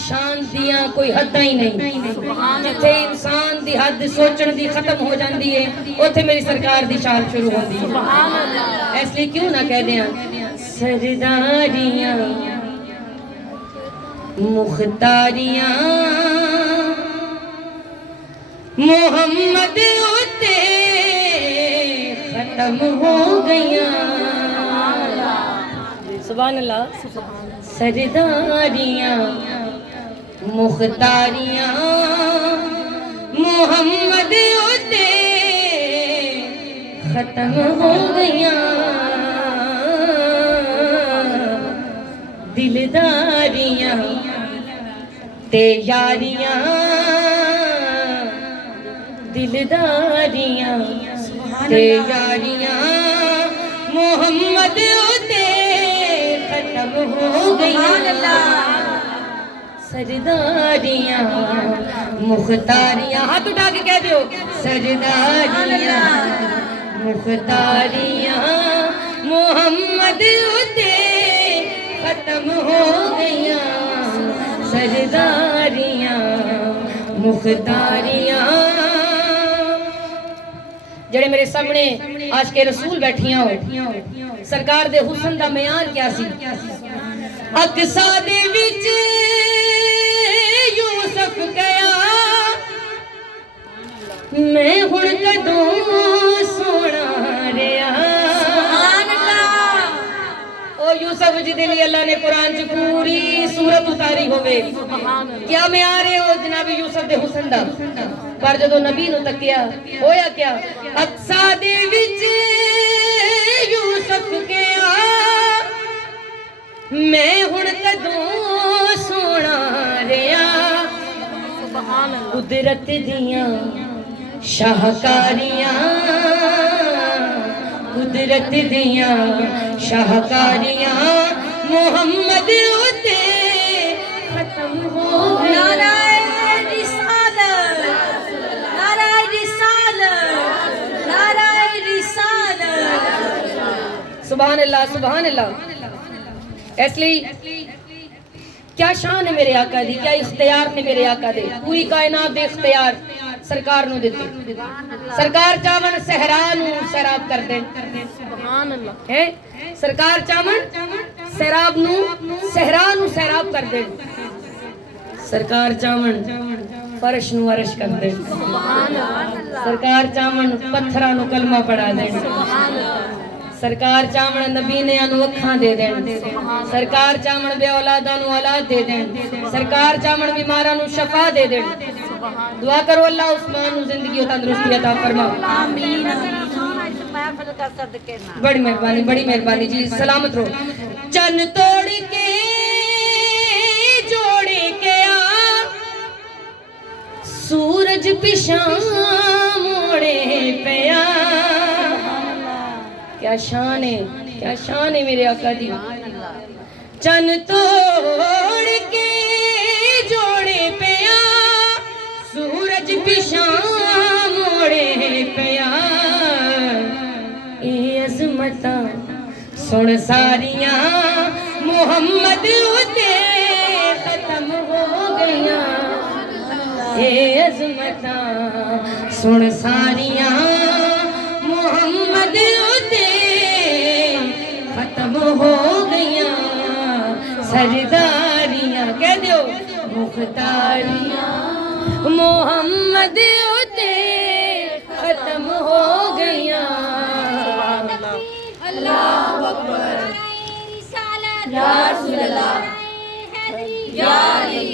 शान दियां कोई हद्दां ही नहीं। जिथे इंसान दी हद सोचण दी खत्म हो जाती है उथे मेरी सरकार दी शान शुरू होती है। इसलिए क्यों ना कह दियां सरदारियां मुख्तारियां मोहम्मद उते खत्म हो गईयां। सुभान अल्लाह। सरदारियां मुख्तारियां मोहम्मद उते खत्म हो गईयां। दिलदारियां ते यारियां दिलदारियां ते यारियां मोहम्मद उते खत्म हो गईयां। सरदारियां मुख्तारियां हाथ उठा के कह दो सरदारियां मुख्तारियां मोहम्मद उते खत्म हो गईयां। सरदारियां मुख्तारियां जेड़े मेरे सामने आज के रसूल बैठियां हो सरकार दे हुस्न दा मयार क्या सी। अक्सा दे विच यूसुफ गया मैं हुण कदों सोना रहा। ओ यूसुफ जी दे लिए अल्लाह ने कुरान च पूरी सूरत उतारी होवे। क्या मयार है ओ जनाब यूसुफ दे हुस्न दा। पर जदों नबी नूं तकिया होया क्या। अक्सा दे विच यूसुफ गया मैं हुण कदों सोना रहा। कुदरत दियां शाहकारियां कुदरत दियां शाहकारियां मोहम्मद उते खत्म हो गईयां। सुभान अल्लाह सुभान अल्लाह। इसलिए क्या शान है मेरे आका दी, क्या इख्तियार ने मेरे आका दे। पूरी कायनात दे इख्तियार सरकार नूं दित्ते। सरकार चावन सहरा नूं सैराब कर दे। सुभान अल्लाह है सरकार चावन सैराब नूं सहरा नूं सैराब कर दे। सरकार चावन फर्श नूं अर्श कर दे। सरकार चावन पत्थरां नूं कलमा पढ़ा दे। सरकार चावण नबी ने अनु अखां दे देन। सरकार चावण बे औलादा नु औलाद दे देन। सरकार चावण बीमारां नु शफा दे देन। दुआ करो अल्लाह उस्मान नु जिंदगी और तंदुरुस्ती अता फरमा। आमीन। बड़ी मेहरबानी जी सलामत रहो। चन तोड़ के जोड़े के आ सूरज पिछा मोड़े पिया। क्या शान है मेरे आका दी। चन तोड़ के जोड़े पिया सूरज पिछा मोड़े पिया। ए अजमता सुन सारियां मोहम्मद उते खत्म हो गईयां। ए अजमता सुन सारियां मोहम्मद उते खत्म हो गईयां। सरदारियां कह दो मुख्तारियां मोहम्मद उते खत्म हो गईयां। अल्लाह अकबर या रसूल अल्लाह या अली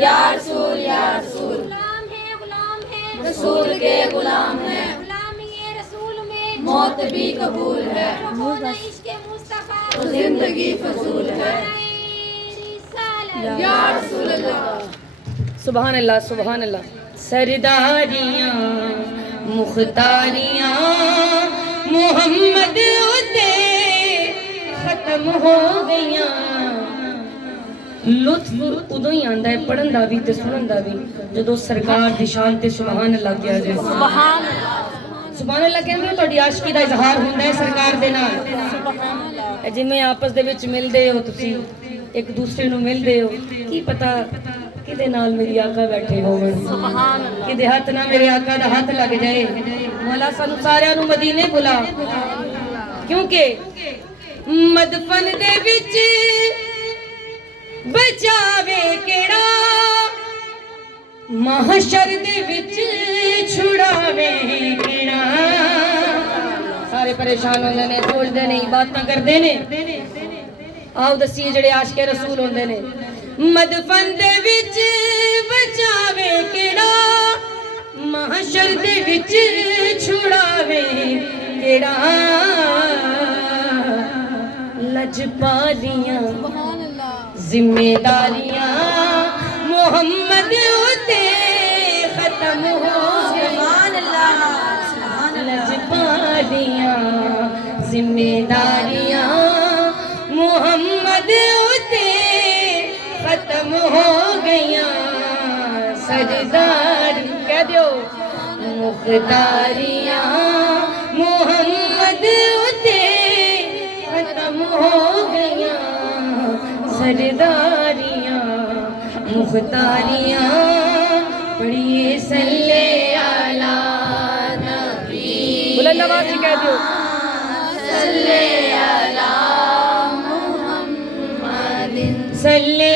या रसूल गुलाम है रसूल के गुलाम है मौत भी कबूल है तो जिंदगी फजूल है। या रसूल अल्लाह सुभान अल्लाह सुभान अल्लाह। सरदारियां मुख्तारियां मोहम्मद उते खत्म हो गईयां। लुत्फ उदों ही आंदा है पढ़न दा भी ते सुनन दा भी जदों सरकार दी शान ते सुभान अल्लाह किया जाए। सुभान सुभान अल्लाह कहंदे तुहाडी आशिकी दा इजहार हुंदा है सरकार दे नाल। जिवें आपस दे विच मिलदे हो तुसी एक दूसरे ਨੂੰ ਮਿਲਦੇ ਹੋ ਕੀ ਪਤਾ ਕਿਦੇ ਨਾਲ ਮੇਰੀ ਆਕਾ ਬੈਠੇ ਹੋਵਣ ਸੁਭਾਨ ਅੱਲਾਹ ਕਿਦੇ ਹੱਥ ਨਾਲ ਮੇਰੇ ਆਕਾ ਦਾ ਹੱਥ ਲੱਗ ਜਾਏ ਮੌਲਾ ਸਾਨੂੰ ਸਾਰਿਆਂ ਨੂੰ ਮਦੀਨੇ ਬੁਲਾ ਕਿਉਂਕਿ ਮਦਫਨ ਦੇ ਵਿੱਚ ਬਚਾਵੇ ਕਿਹੜਾ महशर दे विच छुड़ावे किड़ा सारे परेशान होंदे ने सोचदे ने बातां करदे ने आओ दसीए जेड़े आशिके रसूल होंदे ने मदफन दे विच बचावे किड़ा महशर दे विच छुड़ावे किड़ा लजपालियां जिम्मेदारियां मोहम्मद उते खत्म हो सुभान अल्लाह लजपालियां जिम्मेदारियां मोहम्मद उते खत्म हो गईयां सरदार कह दो मुख्तारियां मोहम्मद उते खत्म हो गईयां सरदारियां मुख्तारियां पढ़िए सल्ले अला नबी बुलंद आवाज से कह दो सल्ले अला मुहम्मद सल्ले